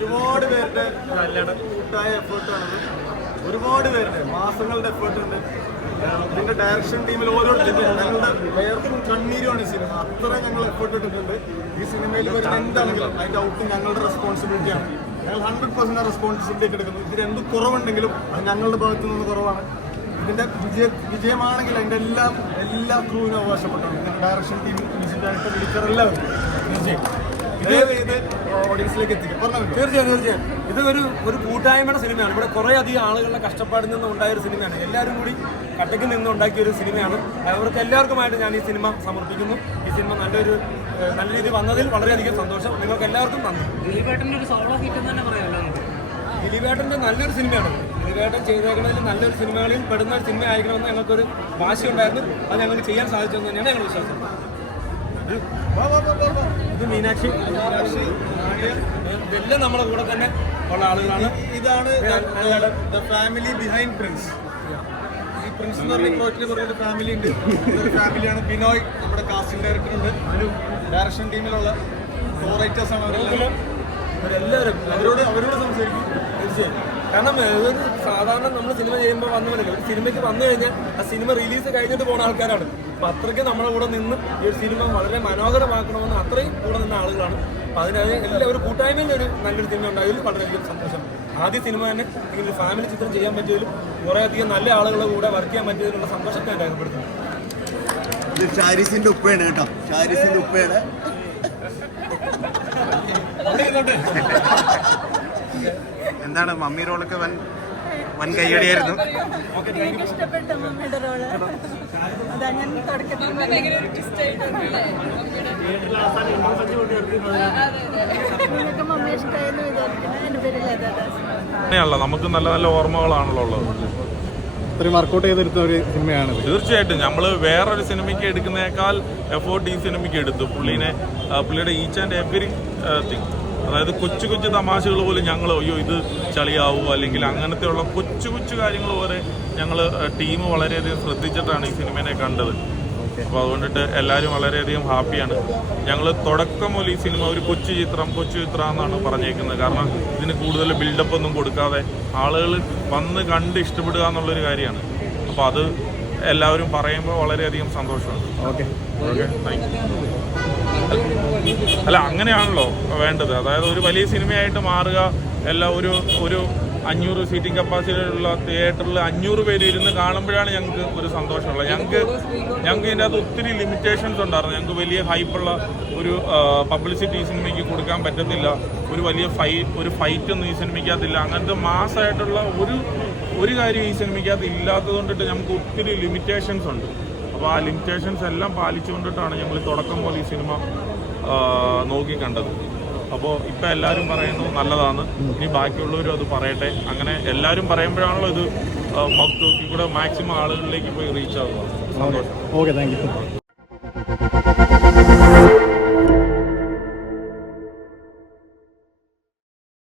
ഒരുപാട് പേരുടെ കൂട്ടായ എഫേർട്ടാണ്. ഒരുപാട് പേരുടെ മാസങ്ങളുടെ എഫേർട്ടുണ്ട്. ഇതിന്റെ ഡയറക്ഷൻ ടീമിൽ ഓരോരുത്തരും ഞങ്ങളുടെ വേർപ്പും കണ്ണീരുമാണ് ഈ സിനിമ. അത്ര ഞങ്ങൾ എഫേർട്ട് ഇട്ടിട്ടുണ്ട്. ഈ സിനിമയിൽ വരുന്ന എന്താണെങ്കിലും അതിന്റെ ഔട്ട് ഞങ്ങളുടെ റെസ്പോൺസിബിലിറ്റിയാണ്. ഞങ്ങൾ 100% റെസ്പോൺസിബിലിറ്റി എടുക്കുന്നു. ഇതിൽ എന്ത് കുറവുണ്ടെങ്കിലും അത് ഞങ്ങളുടെ ഭാഗത്തു നിന്ന് കുറവാണ്. ഇതിന്റെ വിജയമാണെങ്കിൽ അതിന്റെ എല്ലാ ക്രൂവിനും അവകാശപ്പെട്ടാണ്. Direction team, music director, editor എല്ലാവരും വിജയം ഓഡിയൻസിലേക്ക് എത്തിക്കും. തീർച്ചയായും ഇത് ഒരു കൂട്ടായ്മയുടെ സിനിമയാണ്. ഇവിടെ കുറേ അധികം ആളുകളുടെ കഷ്ടപ്പാടിൽ നിന്ന് ഉണ്ടായ ഒരു സിനിമയാണ്. എല്ലാവരും കൂടി കട്ടക്കിൽ നിന്ന് ഉണ്ടാക്കിയ ഒരു സിനിമയാണ്. അവർക്ക് എല്ലാവർക്കുമായിട്ട് ഞാൻ ഈ സിനിമ സമർപ്പിക്കുന്നു. ഈ സിനിമ നല്ല രീതിയിൽ വന്നതിൽ വളരെയധികം സന്തോഷം. നിങ്ങൾക്ക് എല്ലാവർക്കും നന്ദി. ദിലീപേട്ടൻ്റെ ഒരു സോളോ ഹിറ്റ് തന്നെ പറയാമല്ലോ. ദിലീപേട്ടൻ്റെ നല്ലൊരു സിനിമയാണ്. ദിലീപേട്ടൻ ചെയ്തേക്കുന്നതിൽ നല്ലൊരു സിനിമകളിൽ പെടുന്ന ഒരു സിനിമ ആയിരിക്കണമെന്ന് ഞങ്ങൾക്കൊരു വാശിയുണ്ടായിരുന്നു. അത് ഞങ്ങൾക്ക് ചെയ്യാൻ സാധിച്ചെന്ന് തന്നെയാണ് ഞങ്ങളുടെ വിശ്വാസം. ഇത് മീനാക്ഷി ഇതെല്ലാം നമ്മുടെ കൂടെ തന്നെ ഉള്ള ആളുകളാണ്. ഇതാണ് ഫാമിലി ബിഹൈൻഡ് പ്രിൻസ്. ഈ പ്രിൻസ് എന്ന് പറഞ്ഞ പ്രോജക്റ്റിന് പറയുന്ന ഫാമിലി ഉണ്ട്. ഒരു ഫാമിലിയാണ്. ബിനോയ് നമ്മുടെ കാസ്റ്റിംഗ് ഡയറക്ടർ ഉണ്ട്. ഡയറക്ഷൻ ടീമിലുള്ള കോ റൈറ്റേഴ്സ് ആണ് അവരെല്ലാവരും. അവരോട് സംസാരിക്കും. തീർച്ചയായും. കാരണം ഇതൊരു സാധാരണ നമ്മൾ സിനിമ ചെയ്യുമ്പോൾ വന്നവരല്ല. ഒരു സിനിമയ്ക്ക് വന്നു കഴിഞ്ഞാൽ ആ സിനിമ റിലീസ് കഴിഞ്ഞിട്ട് പോകുന്ന ആൾക്കാരാണ്. അപ്പം അത്രയ്ക്ക് നമ്മുടെ കൂടെ നിന്ന് ഈ ഒരു സിനിമ വളരെ മനോഹരമാക്കണമെന്ന് അത്രയും കൂടെ നിന്ന ആളുകളാണ്. അപ്പം അതിനത് എല്ലാവരും കൂട്ടായ്മയിൽ ഒരു നല്ലൊരു സിനിമ ഉണ്ടായതിൽ വളരെയധികം സന്തോഷം. ആദ്യ സിനിമ തന്നെ ഇങ്ങനെ ഫാമിലി ചിത്രം ചെയ്യാൻ പറ്റിയതിലും കുറേ അധികം നല്ല ആളുകളുടെ കൂടെ വർക്ക് ചെയ്യാൻ പറ്റിയതിലുള്ള സന്തോഷത്തെ ഞാൻ രേഖപ്പെടുത്തുന്നു. ഇത് ഷാരിസിന്റെ ഉപ്പയാണ് കേട്ടോ. ഷാരിസിന്റെ ഉപ്പയാണ്. എന്താണ് മമ്മി റോളൊക്കെ വൻ കയ്യടിയായിരുന്നു. ഇഷ്ടപ്പെട്ട മമ്മിയുടെ റോള് അതാ ഞാൻ തുടക്കത്തിൽ നിങ്ങൾക്ക് മമ്മി ഇഷ്ടമായെന്ന് വിചാരിക്കുന്നു. എൻ്റെ പേര് ലതാദാസ്. നമുക്ക് നല്ല നല്ല ഓർമ്മകളാണല്ലോ ഉള്ളത്. ഇത്രയും വർക്കൗട്ട് ചെയ്തെടുത്ത ഒരു സിനിമയാണ്. തീർച്ചയായിട്ടും നമ്മൾ വേറൊരു സിനിമയ്ക്ക് എടുക്കുന്നേക്കാൾ എഫേർട്ട് ഈ സിനിമയ്ക്ക് എടുത്തു. പുള്ളിയുടെ ഈച്ച് ആൻഡ് എവറി തിങ്, അതായത് കൊച്ചു കൊച്ചു തമാശകൾ പോലും ഞങ്ങൾ അയ്യോ ഇത് ചളിയാവുക അല്ലെങ്കിൽ അങ്ങനത്തെയുള്ള കൊച്ചു കൊച്ചു കാര്യങ്ങൾ വരെ ഞങ്ങൾ ടീം വളരെയധികം ശ്രദ്ധിച്ചിട്ടാണ് ഈ സിനിമയെ കണ്ടത്. അപ്പോൾ അതുകൊണ്ടിട്ട് എല്ലാവരും വളരെയധികം ഹാപ്പിയാണ്. ഞങ്ങൾ തുടക്കം മുതൽ ഈ സിനിമ ഒരു കൊച്ചു ചിത്രം എന്നാണ് പറഞ്ഞേക്കുന്നത്. കാരണം ഇതിന് കൂടുതൽ ബിൽഡപ്പ് ഒന്നും കൊടുക്കാതെ ആളുകൾ വന്ന് കണ്ട് ഇഷ്ടപ്പെടുക എന്നുള്ളൊരു കാര്യമാണ്. അപ്പോൾ അത് എല്ലാവരും പറയുമ്പോൾ വളരെയധികം സന്തോഷമാണ്. Okay thank you. അല്ല, അങ്ങനെയാണല്ലോ വേണ്ടത്. അതായത് ഒരു വലിയ സിനിമയായിട്ട് മാറുക, എല്ലാം ഒരു 500 സീറ്റിംഗ് കപ്പാസിറ്റിയുള്ള തിയേറ്ററിൽ 500 പേര് ഇരുന്ന് കാണുമ്പോഴാണ് ഞങ്ങൾക്ക് ഒരു സന്തോഷമുള്ളത്. ഞങ്ങൾക്ക് ഇതിൻ്റെ അകത്ത് ഒത്തിരി ലിമിറ്റേഷൻസ് ഉണ്ടായിരുന്നു. ഞങ്ങൾക്ക് വലിയ ഹൈപ്പുള്ള ഒരു പബ്ലിസിറ്റി ഈ സിനിമയ്ക്ക് കൊടുക്കാൻ പറ്റത്തില്ല. ഒരു വലിയ ഫൈറ്റൊന്നും ഈ സിനിമയ്ക്കകത്തില്ല. അങ്ങനത്തെ മാസ്സായിട്ടുള്ള ഒരു കാര്യം ഈ സിനിമയ്ക്കകത്ത് ഇല്ലാത്തത് കൊണ്ടിട്ട് ഞങ്ങൾക്ക് ഒത്തിരി ലിമിറ്റേഷൻസ് ഉണ്ട്. അപ്പോൾ ആ ലിമിറ്റേഷൻസ് എല്ലാം പാലിച്ചുകൊണ്ടിട്ടാണ് ഞങ്ങൾ തുടക്കം പോലെ ഈ സിനിമ നോക്കിക്കണ്ടത്. അപ്പോൾ ഇപ്പം എല്ലാവരും പറയുന്നു നല്ലതാണ്, ഇനി ബാക്കിയുള്ളവരും അത് പറയട്ടെ. അങ്ങനെ എല്ലാവരും പറയുമ്പോഴാണല്ലോ ഇത് മൗത്ത് ടോക്കിൽ കൂടെ മാക്സിമം ആളുകളിലേക്ക് പോയി റീച്ച് ആവുക. സന്തോഷം. Okay, thank you.